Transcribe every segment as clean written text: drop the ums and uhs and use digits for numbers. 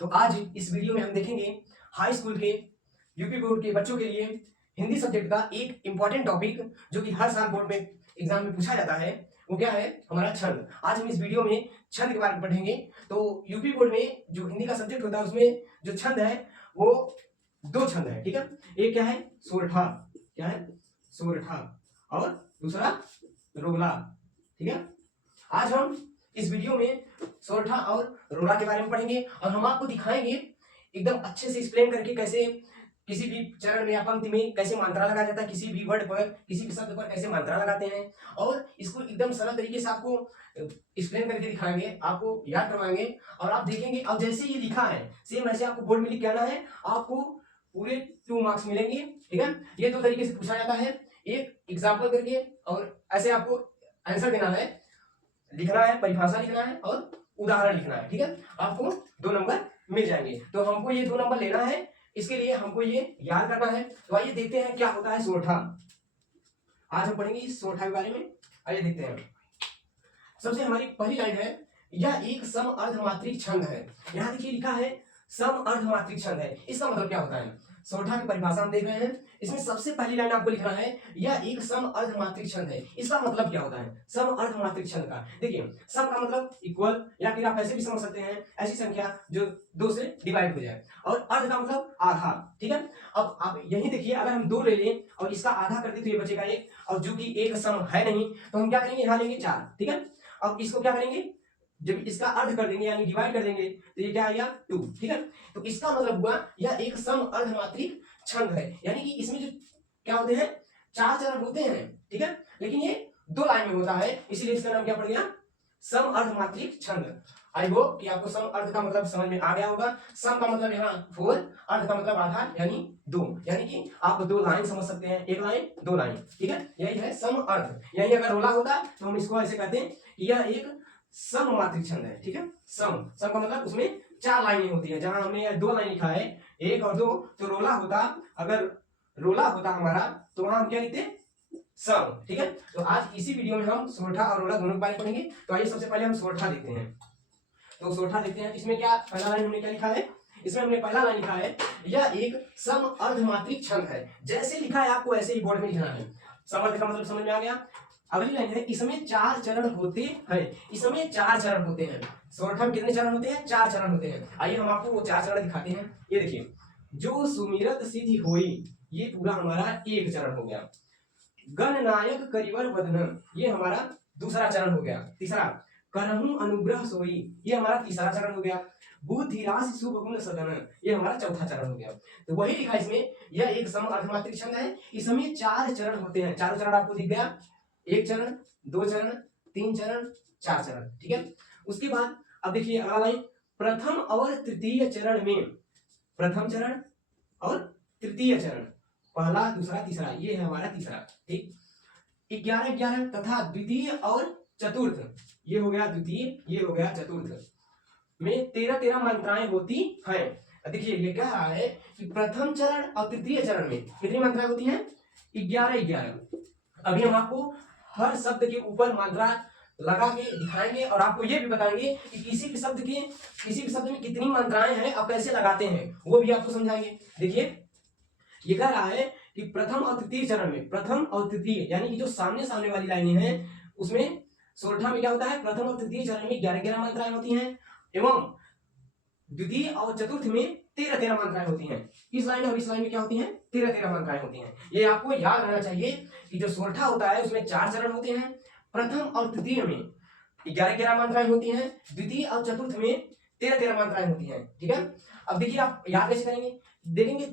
तो आज इस वीडियो में हम देखेंगे हाई स्कूल के यूपी बोर्ड के बच्चों के लिए हिंदी सब्जेक्ट का एक इंपॉर्टेंट टॉपिक जो कि हर साल बोर्ड में एग्जाम में पूछा जाता है। वो क्या है? हमारा छंद। आज हम इस वीडियो में छंद के बारे में पढ़ेंगे। तो यूपी बोर्ड में जो हिंदी का सब्जेक्ट होता है उसमें जो छंद है वो दो छंद है, ठीक है। एक क्या है? सोरठा। क्या है? सोरठा। और दूसरा रोला, ठीक है। आज हम इस वीडियो में सोरठा और रोला के बारे में पढ़ेंगे और हम आपको दिखाएंगे एकदम अच्छे से एक्सप्लेन करके कैसे किसी भी चरण में या पंक्ति में कैसे मात्रा लगाया जाता है, किसी भी वर्ड पर, किसी भी शब्द पर कैसे मात्रा लगाते हैं, और इसको एकदम सरल तरीके से आपको एक्सप्लेन करके दिखाएंगे, आपको याद करवाएंगे और आप देखेंगे। अब जैसे ये लिखा है सेम ऐसे आपको बोर्ड में लिख के आना है, आपको पूरे 2 मार्क्स मिलेंगे, ठीक है। ये दो तरीके से पूछा जाता है, एक एग्जाम्पल करके और ऐसे आपको आंसर देना है, लिखना है, परिभाषा लिखना है और उदाहरण लिखना है, ठीक है। आपको 2 नंबर मिल जाएंगे। तो हमको ये 2 नंबर लेना है, इसके लिए हमको ये याद करना है। तो आइए देखते हैं क्या होता है सोरठा। आज हम पढ़ेंगे इस सोरठा के बारे में। आइए देखते हैं। सबसे हमारी पहली लाइन है, यह एक सम अर्धमात्रिक छंद है। यहाँ देखिए लिखा है सम अर्धमात्रिक छंद है। इसका मतलब क्या होता है? सोरठा की परिभाषा हम देख रहे हैं। इसमें सबसे पहली लाइन आपको लिखना है यह एक सम अर्धमात्रिक छंद है। इसका मतलब क्या होता है सम अर्धमात्रिक छंद का? देखिए सम का मतलब इक्वल, या फिर आप ऐसे भी समझ सकते हैं ऐसी संख्या जो 2 से डिवाइड हो जाए, और अर्ध का मतलब आधा, ठीक है। अब आप यही देखिए, अगर हम 2 ले लें और इसका आधा कर दे तो ये बचेगा 1, और जो कि एक सम है नहीं तो हम क्या करेंगे, यहाँ लेंगे 4, ठीक है। अब इसको क्या करेंगे, जब इसका अर्ध कर देंगे यानी डिवाइड कर देंगे तो ये क्या आएगा 2, ठीक है। तो इसका मतलब हुआ यह एक सम अर्धमात्रिक छंद है, यानी कि इसमें जो क्या होते हैं 4 चरण होते हैं, ठीक है, लेकिन ये 2 लाइन में होता है, इसीलिए इसका नाम क्या पड़ गया, सम अर्धमात्रिक छंद। आई होप कि आपको सम अर्ध का मतलब समझ में आ गया होगा। सम का मतलब यहाँ 4, अर्ध का मतलब आधा यानी 2, यानी कि आप 2 लाइन समझ सकते हैं, 1 लाइन 2 लाइन, ठीक है। यही है सम अर्ध। यही अगर रोला होता तो हम इसको ऐसे कहते हैं कि यह एक सम मात्रिक छंद है, ठीक है। सम का मतलब उसमें 4 लाइनें होती है, जहां हमने 2 लाइन लिखा है 1 और 2, तो रोला होता, अगर रोला होता हमारा तो वहां हम क्या लिखते, सम, ठीक है। तो आज इसी वीडियो में हम सोरठा और रोला दोनों के बारे में पढ़ेंगे। तो आइए सबसे पहले हम सोरठा देखते हैं। तो सोरठा देखते हैं, इसमें क्या पहला लाइन हमने क्या लिखा है, इसमें हमने पहला लाइन लिखा है यह एक सम अर्धमात्रिक छंद है। जैसे लिखा है आपको ऐसे ही बोर्ड में लिखना है। समर्थ का मतलब समझ में आ गया। अगली लाइन है इसमें 4 चरण होते हैं। इसमें 4 चरण होते हैं। सोरठा में कितने चरण होते हैं? 4 चरण होते हैं। आइए हम आपको वो 4 चरण दिखाते हैं। ये देखिए, जो सुमिरत सिद्धि होई, ये पूरा हमारा एक चरण हो गया। गणनायक करिवर वदन, ये हमारा दूसरा चरण हो गया। तीसरा करहु अनुग्रह सोई, ये हमारा तीसरा चरण हो गया। बुद्धि राशि शुभ गुण सदन, ये हमारा चौथा चरण हो गया। तो वही लिखा इसमें यह एक सम अर्धमात्रिक छंद है। इसमें 4 चरण होते हैं। चारों चरण आपको दिख गया, 1 चरण, 2 चरण, 3 चरण, 4 चरण, ठीक है। उसके बाद अब देखिए अगला लाइन, प्रथम और तृतीय चरण में, प्रथम चरण और तृतीय चरण, पहला दूसरा तीसरा, ये है हमारा तीसरा, ठीक। 11 तथा द्वितीय और चतुर्थ, ये हो गया द्वितीय, ये हो गया चतुर्थ में 13 मात्राएं होती हैं। देखिए ये कह रहा है कि प्रथम चरण और तृतीय चरण में कितनी मात्राएं होती हैं? 11। अभी हम आपको हर शब्द के ऊपर मात्रा लगा के दिखाएंगे और आपको ये भी बताएंगे कि किसी भी शब्द में कितनी मात्राएं हैं, आप कैसे लगाते हैं, वो भी आपको समझाएंगे। देखिए ये कह रहा है कि प्रथम और तृतीय चरण में, प्रथम और तृतीय यानी कि जो सामने वाली लाइनें हैं उसमें सोरठा में क्या होता है, प्रथम और तृतीय चरण में 11 मात्राएं होती हैं, एवं द्वितीय और चतुर्थ में 13 मात्राएं होती हैं। इस लाइन और इस लाइन में क्या होती हैं? 13 मात्राएं होती हैं। ये आपको याद रहना चाहिए कि जो सोरठा होता है उसमें 4 चरण होते हैं। प्रथम और तृतीय में 11 मात्राएं होती हैं, द्वितीय और चतुर्थ में 13 मात्राएं होती हैं, ठीक है। अब देखिए आप याद कैसे करेंगे, देखेंगे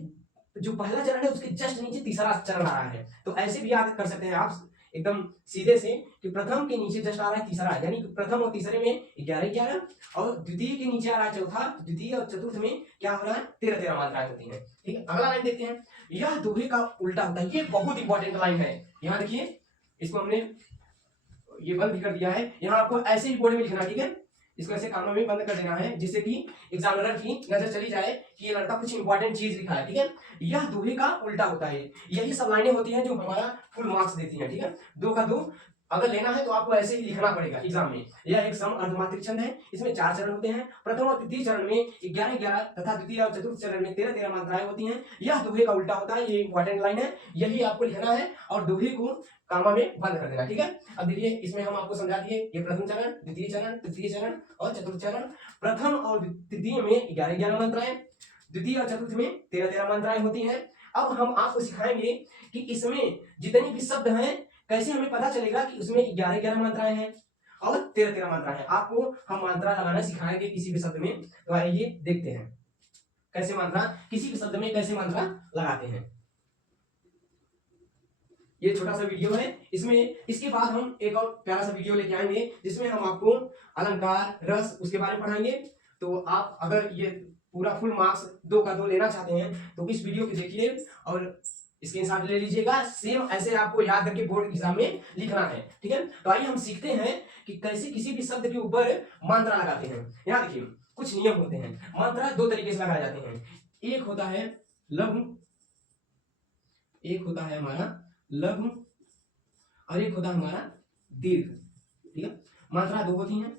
जो पहला चरण है उसके जस्ट नीचे तीसरा चरण आ रहा है, तो ऐसे भी याद कर सकते हैं आप एकदम सीधे से कि प्रथम के नीचे जस्ट आ रहा है तीसरा, यानी कि प्रथम और तीसरे में 11, और द्वितीय के नीचे आ रहा है चौथा, द्वितीय और चतुर्थ में क्या हो रहा है 13 मात्राएं होती हैं, ठीक है। अगला लाइन देखते हैं, यह दोहे का उल्टा होता है। ये बहुत इंपॉर्टेंट लाइन है, यहाँ देखिए इसको हमने ये बंद भी कर दिया है, यहाँ आपको ऐसे ही बोर्ड में लिखना, ठीक है। इसको ऐसे कानों में बंद कर देना है जिससे कि एग्जामिनर की नजर चली जाए कि ये लड़का कुछ इंपॉर्टेंट चीज लिखा है, ठीक है। यह दोहे का उल्टा होता है। यही सब लाइनें होती हैं जो हमारा फुल मार्क्स देती हैं, ठीक है। 2 का 2, अगर लेना है तो आपको ऐसे ही लिखना पड़ेगा एग्जाम में। यह एक सम अर्धमात्रिक छंद है। इसमें 4 चरण होते हैं। प्रथम और तृतीय चरण में 11-11 तथा द्वितीय और चतुर्थ चरण में 13-13 मात्राएं होती हैं। यह दोहे का उल्टा होता है। ये इंपॉर्टेंट लाइन है, यही आपको लिखना है और दोहे को कामा में बंद कर देना। ठीक है, अब देखिए इसमें हम आपको समझा दिए ये प्रथम चरण, द्वितीय चरण, तृतीय चरण और चतुर्थ चरण। प्रथम और तृतीय में 11-11 मात्राएं, द्वितीय और चतुर्थ में 13-13 मात्राएं होती हैं। अब हम आपको सिखाएंगे कि इसमें जितने भी शब्द हैं कैसे हमें पता चलेगा कि उसमें 11-11 मात्राएं हैं और 13-13 मात्राएं हैं। आपको हम मात्रा लगाना सिखाएंगे किसी भी शब्द में। तो आइए देखते हैं कैसे मात्रा, किसी भी शब्द में कैसे मात्रा लगाते हैं। ये छोटा सा वीडियो है, इसमें इसके बाद हम एक और प्यारा सा वीडियो लेके आएंगे जिसमें हम आपको अलंकार, रस उसके बारे में पढ़ाएंगे। तो आप अगर ये पूरा फुल मार्क्स 2 का 2 लेना चाहते हैं तो इस वीडियो को देखिए और स्क्रीनशॉट ले लीजिएगा। सेम ऐसे आपको याद करके बोर्ड एग्जाम में लिखना है। ठीक है, तो आइए हम सीखते हैं कि कैसे किसी भी शब्द के ऊपर मात्रा लगाते हैं। यहाँ देखिए कुछ नियम होते हैं। मात्रा 2 तरीके से लगाए जाते हैं। एक होता है लघु, एक होता है हमारा लघु और एक होता है हमारा दीर्घ। ठीक है, मात्रा 2 होती हैं,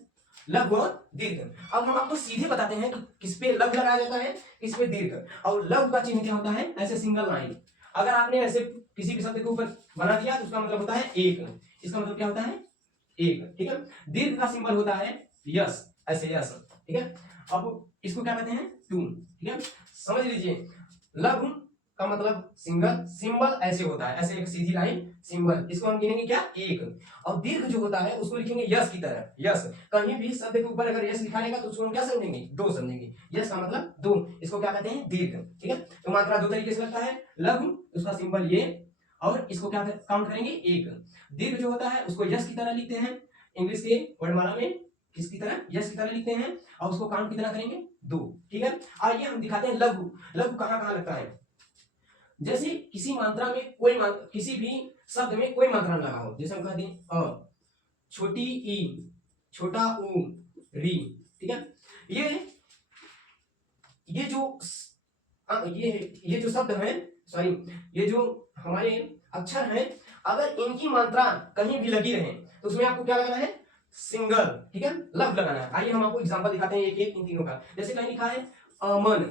लघु और दीर्घ। अब हम आपको सीधे बताते हैं कि किस पे लघु लगाया जाता है, किस पे दीर्घ। और लघु का चिन्ह क्या होता है, ऐसे सिंगल लाइन। अगर आपने ऐसे किसी भी शब्द के ऊपर बना दिया तो उसका मतलब होता है एक, इसका मतलब क्या होता है एक। ठीक है, दीर्घ का सिंबल होता है यस, ऐसे यस। ठीक है, अब इसको क्या कहते हैं, टू। ठीक है, समझ लीजिए लघु का मतलब सिंगल, सिंबल ऐसे होता है, ऐसे एक सीधी लाइन सिंबल, इसको हम गिनेंगे क्या, एक। और दीर्घ जो होता है उसको लिखेंगे यस की तरह, यस। कहीं भी शब्द के ऊपर अगर यस लिखा रहेगा तो उसको हम क्या समझेंगे, दो समझेंगे। यस का मतलब दो, इसको क्या कहते हैं, दीर्घ। ठीक है, तो मात्रा 2 तरीके से लगता है, लघु उसका सिंबल ये और इसको क्या काउंट करेंगे, एक। दीर्घ जो होता है उसको यस की तरह लिखते हैं, इंग्लिश के वर्णमाला में किसकी तरह, यस की तरह लिखते हैं और उसको काउंट कितना करेंगे, 2। ठीक है, आइए हम दिखाते हैं लघु। लघु कहां कहां लगता है, जैसे किसी मात्रा में कोई किसी भी शब्द में कोई मात्रा लगा हो, जैसे हम कहते हैं अ, छोटी ई, छोटा ऊ, री। ठीक है, ये जो ये जो शब्द है, सॉरी ये जो हमारे अक्षर हैं, अगर इनकी मात्रा कहीं भी लगी रहे तो उसमें आपको क्या लगाना है, सिंगल। ठीक है, लघु लगाना है। आइए हम आपको एग्जांपल दिखाते हैं एक एक इन तीनों का। जैसे कहीं लिखा है अमन,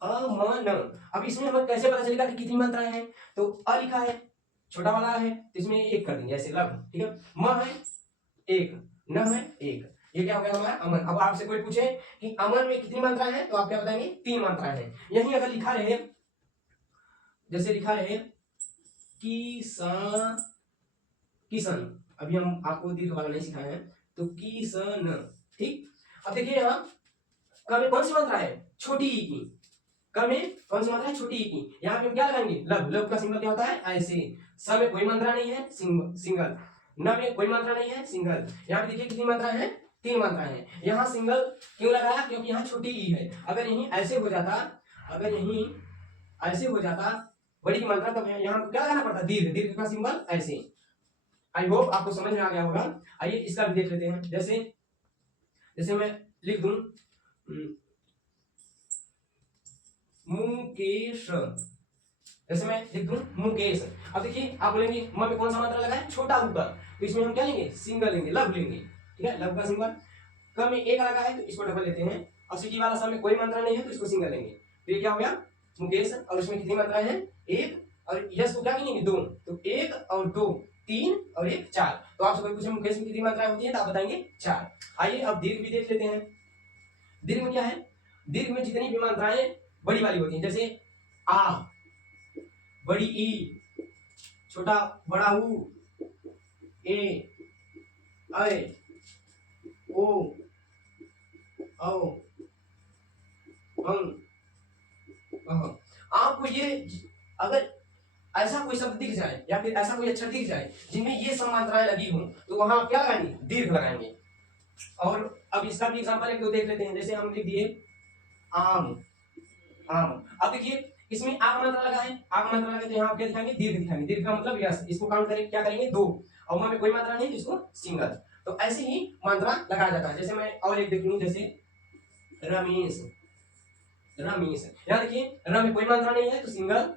अमन। अब इसमें हमें कैसे पता चलेगा कि कितनी मात्राएं हैं, तो अ लिखा है छोटा वाला है तो इसमें एक कर देंगे ऐसे लघु। ठीक है, म है एक, न है एक, ये क्या हो गया हमारा अमन। अब आपसे कोई पूछे कि अमन में कितनी मात्राएं हैं तो आप क्या बताएंगे, 3 मात्राएं हैं। यही अगर लिखा रहे, जैसे लिखा रहे किसान, किसान, अभी हम आपको दीर्घ वाला नहीं सिखाए हैं, तो किसान। ठीक, अब देखिए यहाँ क में कौन सी मात्रा है, छोटी ई की। क में कौन सी मात्रा है, छोटी ई की। यहाँ पे हम क्या लगाएंगे, लघु। लघु का सिंबल क्या होता है, ऐसे। स में कोई मात्रा नहीं है, सिंगल। न में कोई मात्रा नहीं है, सिंगल। यहाँ पे देखिए कितनी मात्रा है, 3 मात्राएं हैं। यहाँ सिंगल क्यों लगाया, क्योंकि यहाँ छोटी ई है। अगर यहीं ऐसे हो जाता, अगर यहीं ऐसे हो जाता बड़ी की मात्रा, तब यहाँ क्या लगाना पड़ता, दीर्घ। दीर्घ का सिंबल ऐसे। आई होप आपको समझ में आ गया होगा। आइए इसका भी देख लेते हैं। जैसे जैसे मैं लिख दूं मुकेश, जैसे मैं लिख दूं मुकेश। अब देखिए आप बोलेंगे म में कौन सा मात्रा लगा है, छोटा ऊ का, तो इसमें हम क्या लेंगे, सिंगल लेंगे, लघु लेंगे। ठीक है, लघु का सिंबल। क में एक लगा है तो इसको डबल लेते हैं, और सिटी वाला स में कोई मात्रा नहीं है तो इसको सिंगल लेंगे। तो ये क्या हो गया, मुकेश। और इसमें कितनी मात्राएं हैं, एक। और यस को क्या गिनेंगे, 2। तो 1 और 2 3 और 1 4। तो आपसे कोई पूछे मुकेश में कितनी मात्राएं होती है तो आप बताएंगे 4। आइए अब दीर्घ भी देख लेते हैं। दीर्घ में क्या है, दीर्घ में जितनी भी मात्राएं बड़ी वाली होती हैं, जैसे आ, बड़ी ई, छोटा बड़ा ऊ, ए, ऐ, ओ, औ, अं, अह। आपको ये अगर ऐसा कोई शब्द दिख जाए या फिर ऐसा कोई अक्षर दिख जाए जिनमें ये सब मात्राएं लगी हों तो वहां आप क्या लगाएंगे, दीर्घ लगाएंगे। और अब इसका भी एग्जांपल है, देख लेते हैं। जैसे हम लिख दिए आम, आम। अब देखिए इसमें आ मात्रा लगा है, आ मात्रा लगा तो यहाँ आप क्या दिखाएंगे, दीर्घ दिखाएंगे। दीर्घ का मतलब यस, इसको काउंट करेंगे, क्या करेंगे, 2। और वहां में कोई मात्रा नहीं तो इसको सिंगल। तो ऐसे ही मात्रा लगाया जाता है। जैसे मैं और एक देख लूं, जैसे रमेश, रमेश। यहाँ देखिए र में कोई मात्रा नहीं है तो सिंगल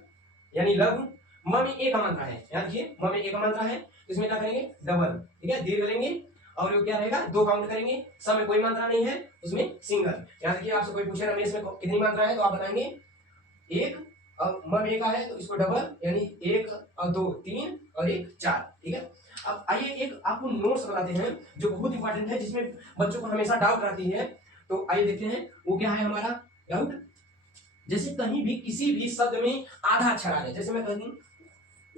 यानी लघु। म में एक मात्रा है, यहाँ देखिए म में एक मात्रा है तो इसमें क्या करेंगे डबल, ठीक है, दीर्घ लेंगे और वो क्या रहेगा 2 काउंट करेंगे। स में कोई मात्रा नहीं है उसमें सिंगल। याद रखिए आपसे कोई पूछे रमेश में कितनी मात्रा है तो आप बताएंगे 1 और म में 1 है तो इसको डबल यानी 1 और 2 3 और 1 4, ठीक है। अब आइए एक आपको नोट्स बताते हैं जो बहुत इंपॉर्टेंट है, जिसमें बच्चों को हमेशा डाउट रहती है। तो आइए देखते हैं वो क्या है हमारा डाउट। जैसे कहीं भी किसी भी शब्द में आधा अक्षर आ जाए, जैसे मैं कहूँ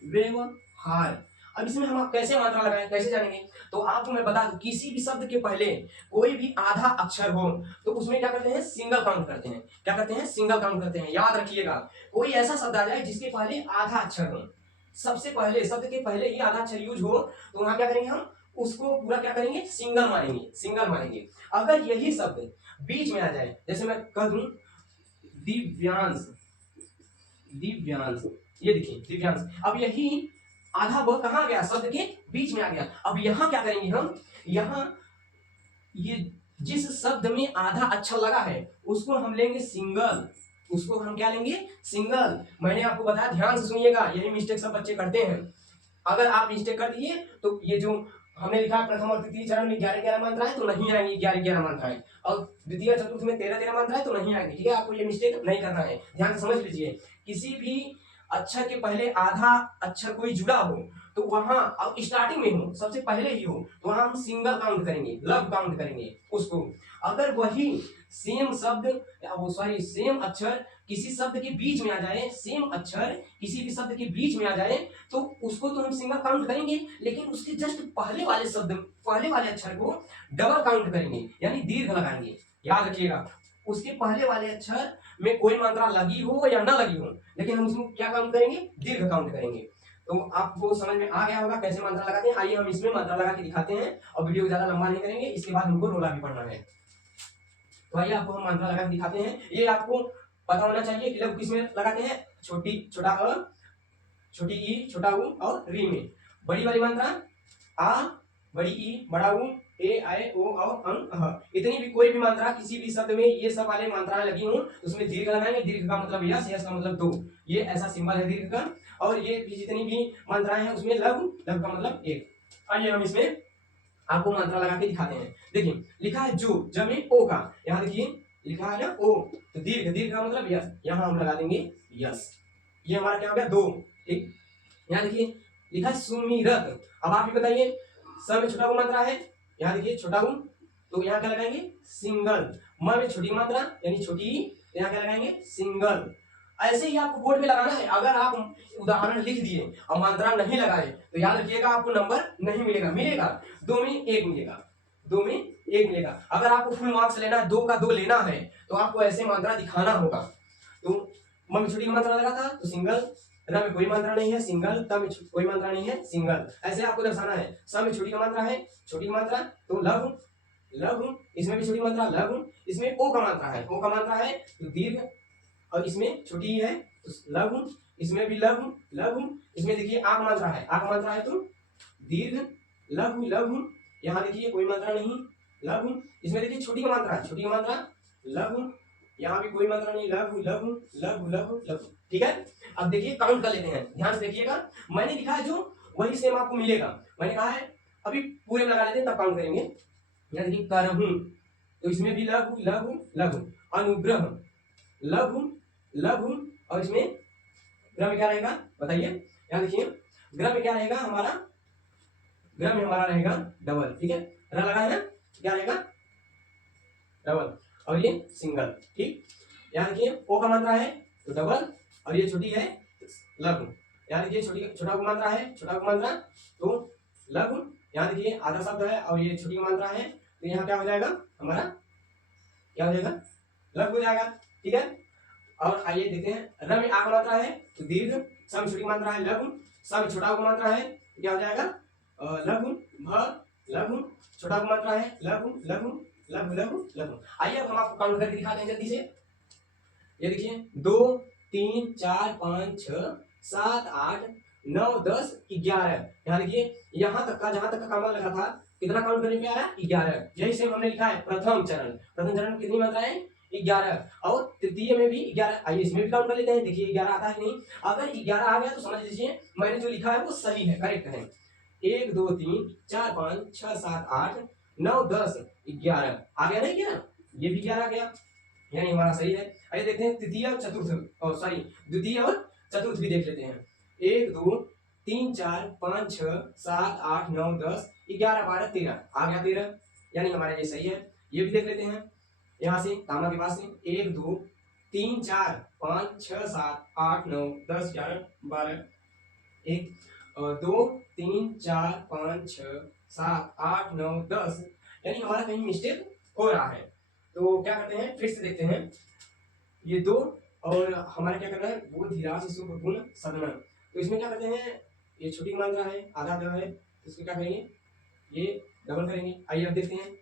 व्यवहार, अब इसमें हम आप कैसे मात्रा लगाएं, कैसे जानेंगे? तो आपको मैं बता दूं, किसी भी शब्द के पहले कोई भी आधा अक्षर हो तो उसमें क्या करते हैं सिंगल काउंट करते हैं। क्या करते हैं सिंगल काउंट करते हैं। याद रखिएगा कोई ऐसा शब्द आ जाए जिसके पहले आधा अक्षर हो, सबसे पहले शब्द के पहले ही आधा अक्षर यूज हो तो वहां क्या करेंगे हम उसको पूरा क्या करेंगे सिंगल मानेंगे, सिंगल मानेंगे। अगर यही शब्द बीच में आ जाए, जैसे मैं कह दूं दिव्यांश, दिव्यांश, ये देखिए दिव्यांश, अब यही आधा ब कहां गया शब्द के बीच में आ गया। अब यहां क्या करेंगे हम, यहां ये जिस शब्द में आधा अक्षर लगा है उसको हम लेंगे सिंगल, उसको हम क्या लेंगे सिंगल। मैंने आपको बताया ध्यान से सुनिएगा, यही मिस्टेक सब बच्चे करते हैं। अगर आप मिस्टेक कर दिए तो ये जो हमने लिखा प्रथम और तृतीय चरण में 11-11 मात्राएं तो नहीं आएंगी 11-11 मात्राएं, और द्वितीय चतुर्थ में 13-13 मात्राएं तो नहीं आएंगी, ठीक है। आपको ये मिस्टेक नहीं करना है, ध्यान से समझ लीजिए। किसी भी अक्षर के पहले आधा अक्षर कोई जुड़ा हो तो वहां अब स्टार्टिंग में हो सबसे पहले ही हो तो वहां हम सिंगल काउंट करेंगे, लव काउंट करेंगे उसको। अगर वही सेम शब्द सॉरी सेम अक्षर किसी शब्द के बीच में आ जाए, सेम अक्षर किसी भी शब्द के बीच में आ जाए तो उसको तो हम सिंगल काउंट करेंगे, लेकिन उसके जस्ट पहले वाले शब्द पहले वाले अक्षर को डबल काउंट करेंगे यानी दीर्घ लगाएंगे। याद रखिएगा उसके पहले वाले अक्षर में कोई मात्रा लगी हो या ना लगी हो, लेकिन हम उसको क्या काउंट करेंगे दीर्घ काउंट करेंगे। तो आपको समझ में आ गया होगा कैसे मात्रा लगाते हैं। आइए हम इसमें मात्रा लगा के दिखाते हैं और वीडियो ज्यादा लंबा नहीं करेंगे, इसके बाद हमको रोला भी पढ़ना है। तो आइए आपको हम मात्रा लगा के दिखाते हैं। ये आपको पता होना चाहिए कि लघु किसमें लगाते हैं, छोटा अ, छोटी ई, छोटा उ और री में। बड़ी वाली मात्रा आ, बड़ी ई, बड़ा उ, ए, आई, ओ और अं, इतनी भी कोई भी मात्रा किसी भी शब्द में ये सब वाले मात्राएं लगी हो तो उसमें दीर्घ लगाएंगे। दीर्घ का मतलब यस, यस का मतलब दो, ये ऐसा सिंबल है दीर्घ का। और ये जितनी भी मात्राएं हैं उसमें लघु, लघु का मतलब एक। आइए हम इसमें आपको मात्रा लगा के दिखाते हैं। देखिए लिखा है जो, जब ओ का, यहाँ देखिए लिखा है ना ओ, तो दीर्घ, दीर्घ का मतलब यस, यहाँ हम लगा देंगे यस। ये हमारा क्या हो गया दो, ठीक। यहाँ देखिए लिखा है सुमिरत। अब आप ही बताइए स में छोटा उ मात्रा है, यहाँ देखिए छोटा उ, तो यहाँ क्या लगाएंगे सिंगल। म में छोटी मात्रा यानी छोटी, यहाँ क्या लगाएंगे सिंगल। ऐसे ही आपको बोर्ड में लगाना है। अगर आप उदाहरण लिख दिए और मात्रा नहीं लगाए तो याद रखिएगा आपको नंबर नहीं मिलेगा, मिलेगा 2 में 1 मिलेगा, 2 में 1 मिलेगा। अगर आपको फुल मार्क्स लेना है, 2 का 2 लेना है तो आपको ऐसे मात्रा दिखाना होगा। तो म में छोटी मात्रा लगा था तो सिंगल, र में कोई मात्रा नहीं है सिंगल, त में कोई मात्रा नहीं है सिंगल, ऐसे आपको दर्शाना है। स में छोटी का मात्रा है, छोटी मात्रा तो लघु, लघु, इसमें भी छोटी मात्रा लघु, इसमें ओ का मात्रा है, ओ का मात्रा है तो दीर्घ, और इसमें छोटी है तो लघु, इसमें भी लघु, लघु, इसमें देखिए आ का मात्रा है, आ का मात्रा है तो दीर्घ, लघु, लघु, यहाँ देखिए कोई मात्रा नहीं लघु, इसमें देखिए छोटी का मात्रा है, छोटी का मात्रा लघु, यहाँ भी कोई मात्रा नहीं लघु, लघु, लघु, लघु, लघु, ठीक है। अब देखिए काउंट कर लेते हैं, ध्यान से देखिएगा। मैंने लिखा है जो वही सेम आपको मिलेगा। मैंने कहा है अभी पूरे में लगा लेते हैं तब काउंट करेंगे। यहाँ देखिए करहूं, तो इसमें भी लघु, लघु, लघु, अनुग्रह लघु, लघु, और इसमें ग्रह में क्या रहेगा बताइए। यहाँ देखिए ग्रह में क्या रहेगा हमारा, ग्रह में हमारा रहेगा डबल, ठीक है। र लगा है ना, क्या रहेगा डबल, और ये सिंगल, ठीक। यहाँ देखिए ओ का मात्रा है तो डबल, और ये छोटी है लघु। यहाँ देखिए छोटा का मात्रा है, छोटा का मात्रा तो लघु। यहाँ देखिए आधा शब्द है और ये छोटी का मात्रा है तो यहाँ क्या हो जाएगा हमारा, क्या हो जाएगा लघु हो जाएगा, ठीक है। और आइए देखते हैं र में आ का मात्रा है तो दीर्घ, स में छोटी मात्रा है लघु, स में छोटा का मात्रा है तो क्या हो जाएगा लघु, भ लघु, छोटा का मात्रा है लघु, लघु, लघु, लघु, लघु। आइए अब हम आपको काउंट करके दिखाते हैं जल्दी से। ये देखिए 2 3 4 5 6 7 8 9 10 11। यहाँ देखिए यहाँ तक का, जहां तक का कामन लगा था कितना काउंट करने में आया 11। यही सेम हमने लिखा है प्रथम चरण, प्रथम चरण में कितनी मात्रा है 11, और तृतीय में भी 11। आइए इसमें भी काउंट कर लेते हैं। देखिए 11 आता है नहीं, अगर 11 आ गया तो समझ लीजिए मैंने जो लिखा है वो सही है, करेक्ट है। 1 2 3 4 5 6 7 8 9 10 11 आ गया, नहीं क्या? ये भी 11 आ गया, यानी हमारा सही है। आइए देखते हैं तृतीय और चतुर्थ, और सॉरी द्वितीय और चतुर्थ भी देख लेते हैं। 1 2 3 4 5 6 7 8 9 10 11 12 13 आ गया 13, यानी हमारा ये सही है। ये भी देख लेते हैं यहाँ से कामा के पास से 1 2 3 4 5 6 7 8 9 10 11 12 1 और 2 3 4 5 6 7 8 9 10, यानी हमारा कहीं मिस्टेक हो रहा है। तो क्या करते हैं, फिर से देखते हैं ये दो, और हमारा क्या करना है, वो धीराज शुभ गुण सदन। तो इसमें क्या करते हैं, ये छोटी मात्रा है, आधा दो है, तो इसको क्या करेंगे, ये डबल करेंगे। आइए अब देखते हैं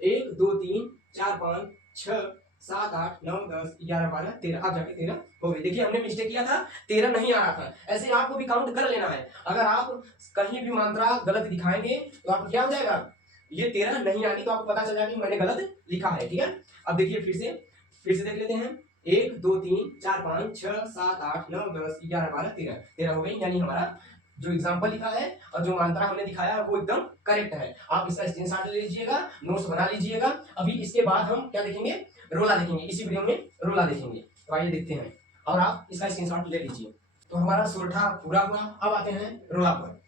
1 2 3 4 5 6 7 8 9 10 11 12 13, अब जाके 13 हो गई। देखिए हमने मिस्टेक किया था, 13 नहीं आ रहा था। ऐसे आपको भी काउंट कर लेना है। अगर आप कहीं भी मात्रा गलत दिखाएंगे तो आपको क्या हो जाएगा, ये 13 नहीं आनी, तो आपको पता चल जाएगा कि मैंने गलत लिखा है। ठीक है, अब देखिए फिर से देख लेते हैं 1 2 3 4 5 6 7 8 9 10 11 12 13 हो गई, यानी हमारा जो एग्जाम्पल लिखा है और जो मात्रा हमने दिखाया है वो एकदम करेक्ट है। आप इसका स्क्रीनशॉट ले लीजिएगा, नोट्स बना लीजिएगा। अभी इसके बाद हम क्या देखेंगे, रोला देखेंगे, इसी वीडियो में रोला देखेंगे। तो आइए देखते हैं, और आप इसका स्क्रीनशॉट ले लीजिए। तो हमारा सोरठा पूरा हुआ, अब आते हैं रोला पर।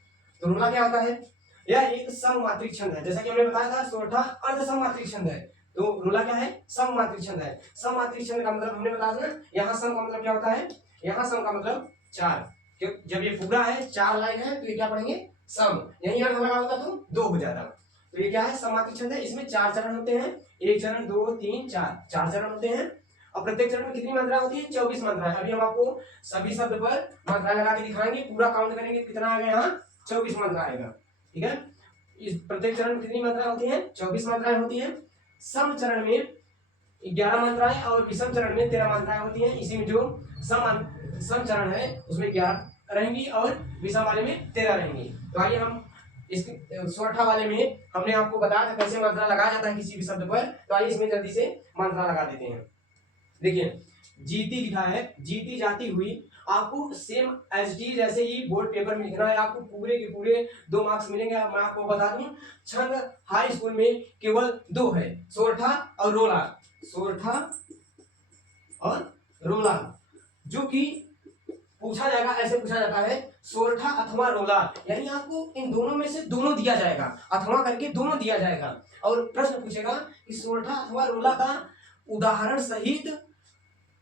तो रोला क्या होता है, यह एक सममात्रिक छंद है। जैसा कि हमने बताया था सोरठा अर्ध सममात्रिक छंद है, तो रोला क्या है, सममात्रिक छंद है। सममात्रिक छंद का मतलब हमने बताया था ना, यहाँ सम का मतलब क्या होता है, यहाँ सम का मतलब 4। जब ये पूरा है 4 लाइन है तो ये क्या पढ़ेंगे, सम, यही अगर लगा होता तो 2 हो जाता। तो ये क्या है, सममात्रिक छंद है। इसमें 4 चरण होते हैं, 1 चरण 2 3 4 चरण होते हैं। और प्रत्येक चरण में कितनी मात्रा होती है, 24 मात्रा है। अभी हम आपको सभी शब्द पर मात्रा लगा के दिखाएंगे, पूरा काउंट करेंगे कितना आएगा, यहाँ 24 मात्रा आएगा। ठीक है, इस प्रत्येक चरण में कितनी मात्रा होती है, 24 मात्राएं होती है। सम चरण में 11 मात्राएं और विषम चरण में 13 मात्राएं होती हैं। इसी में जो सम चरण है उसमें 11 रहेंगी और विषम वाले में 13 रहेंगी। तो आइए हम इस सोरठा वाले में हमने आपको बताया था कैसे मात्रा लगाया जाता है किसी भी शब्द पर, तो आइए इसमें जल्दी से मात्रा लगा देते हैं। देखिए जीती लिखा है, जीती जाती हुई, आपको सेम एज टी जैसे ही बोर्ड पेपर में लिखना है। आपको पूरे के पूरे 2 मार्क्स मिलेंगे। मैं आपको बता दूं, छंद हाई स्कूल में केवल 2 है, सोरठा और रोला, सोरठा और रोला, जो कि पूछा जाएगा, ऐसे पूछा जाता है सोरठा अथवा रोला, यानी आपको इन दोनों में से दोनों दिया जाएगा, अथवा करके दोनों दिया जाएगा। और प्रश्न पूछेगा कि सोरठा अथवा रोला का उदाहरण सहित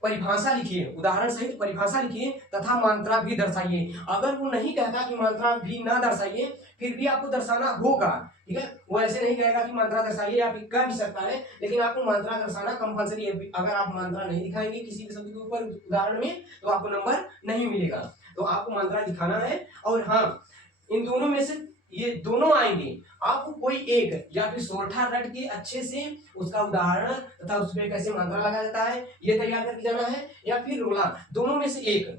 परिभाषा लिखिए, उदाहरण सहित परिभाषा लिखिए तथा मात्रा भी दर्शाइए। अगर वो नहीं कहता कि मात्रा भी ना दर्शाइए, फिर भी आपको दर्शाना होगा। ठीक है, वो ऐसे नहीं कहेगा कि मात्रा दर्शाइए, या फिर कह भी सकता है, लेकिन आपको मात्रा दर्शाना कंपलसरी है। अगर आप मात्रा नहीं दिखाएंगे किसी भी शब्द के ऊपर उदाहरण में, तो आपको नंबर नहीं मिलेगा। तो आपको मात्रा दिखाना है। और हाँ, इन दोनों में से ये दोनों आएंगे, आपको कोई एक या फिर सोरठा रट के अच्छे से उसका उदाहरण तथा उसमें कैसे मात्रा लगाया जाता है ये तैयार करके जाना है, या फिर रोला, दोनों में से एक।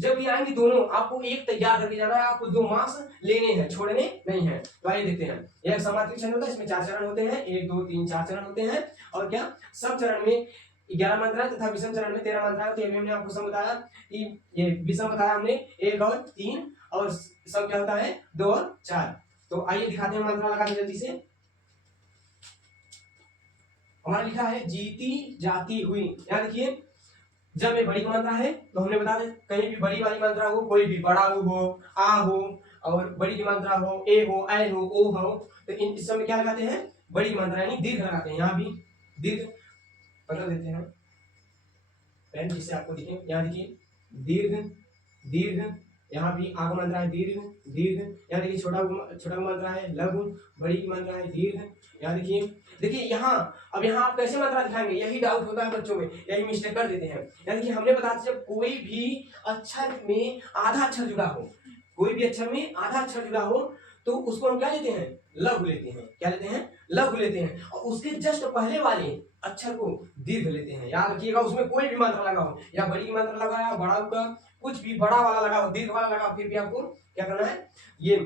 जब ये आएंगे दोनों, आपको एक तैयार करके जाना है, आपको 2 मार्क्स लेने हैं, छोड़ने नहीं है। तो आइए देखते हैं, यह समात्रिक छंद होता है, इसमें 4 चरण होते हैं, 1 2 3 4 चरण होते हैं। और क्या, सब चरण में 11 मात्रा तथा विषम चरण में 13 मात्रा होती है। हमने आपको सम बताया कि ये विषम बताया हमने 1 और 3, और सब क्या होता है 2 और 4। तो आइए दिखाते हैं मात्रा लगा के जल्दी से। हमारा लिखा है जीती जाती हुई, यहाँ देखिए जब ये बड़ी मात्रा है तो हमने बता दें, कहीं भी बड़ी वाली मात्रा हो, कोई भी बड़ा हो, आ हो, और बड़ी की मात्रा हो, ए हो, ऐ हो, ओ हो, तो इन इस समय क्या लगाते हैं, बड़ी मात्रा यानी दीर्घ लगाते हैं। यहाँ भी दीर्घ पकड़ देते हैं पेन जिससे आपको दिखे। यहाँ देखिए दीर्घ दीर्घ, यहाँ भी आग मात्रा है दीर्घ दीर्घ। यहाँ देखिए छोटा मात्रा है लघु, बड़ी की मात्रा है दीर्घ। यहाँ देखिए यहाँ, अब यहाँ आप कैसे मात्रा दिखाएंगे, यही डाउट होता है बच्चों में, यही मिस्टेक कर देते हैं। यहाँ देखिए हमने बताया था जब कोई भी अक्षर में आधा अक्षर जुड़ा हो, कोई भी अक्षर में आधा अक्षर जुड़ा हो, तो उसको हम क्या लेते हैं, लघु लेते हैं। क्या लेते हैं, लघु लेते हैं। और उसके जस्ट पहले वाले अक्षर को दीर्घ लेते हैं। याद रखिएगा, उसमें कोई भी मात्रा लगा हो, या बड़ी की मात्रा लगा या बड़ा का कुछ भी बड़ा वाला लगा हो, दीर्घ वाला लगा हो, फिर भी आपको क्या करना है, ये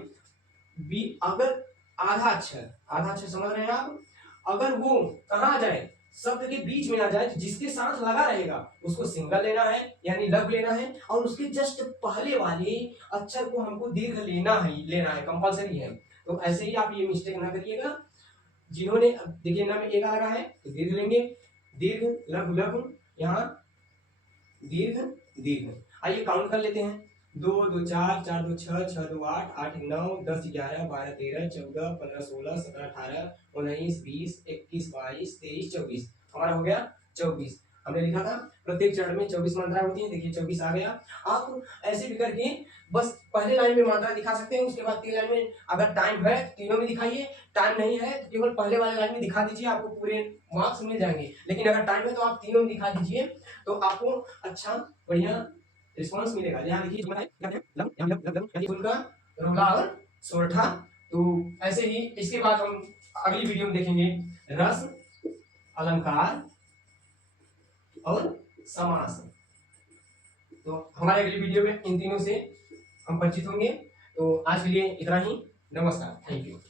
भी अगर आधा अक्षर समझ रहे हैं आप, अगर वो कहाँ आ जाए, शब्द के बीच में आ जाए, जिसके साथ लगा रहेगा उसको सिंगल लेना है यानी लघु लेना है, और उसके जस्ट पहले वाले अक्षर को हमको दीर्घ लेना है कंपलसरी है। तो ऐसे ही आप ये मिस्टेक ना करिएगा। जिन्होंने देखिए ना में एक आ रहा है तो दीर्घ लेंगे, दीर्घ लघु लघु, यहाँ दीर्घ दीर्घ। आइए काउंट कर लेते हैं। 2 2 4 4 2 6 6 2 8 8 9 10 11 12 13 14 15 16 17 18 19 20 21 22 23 24, हमारा हो गया 24। हमने लिखा था प्रत्येक चरण में 24 मात्राएं होती हैं, देखिए 24 आ गया। आप ऐसे भी करके बस पहले लाइन में मात्रा दिखा सकते हैं, उसके बाद 3 लाइन में अगर टाइम है तीनों में दिखाइए, टाइम नहीं है तो केवल पहले वाले लाइन में दिखा दीजिए, आपको पूरे मार्क्स मिल जाएंगे। लेकिन अगर टाइम है तो आप तीनों में दिखा दीजिए, तो आपको अच्छा बढ़िया रिस्पांस मिलेगा। यहाँ देखिए उनका रोला और सोरठा। तो ऐसे ही इसके बाद हम अगली वीडियो में देखेंगे रस, अलंकार और समास। तो हमारे अगली वीडियो में इन तीनों से हम परिचित होंगे। तो आज के लिए इतना ही। नमस्कार, थैंक यू।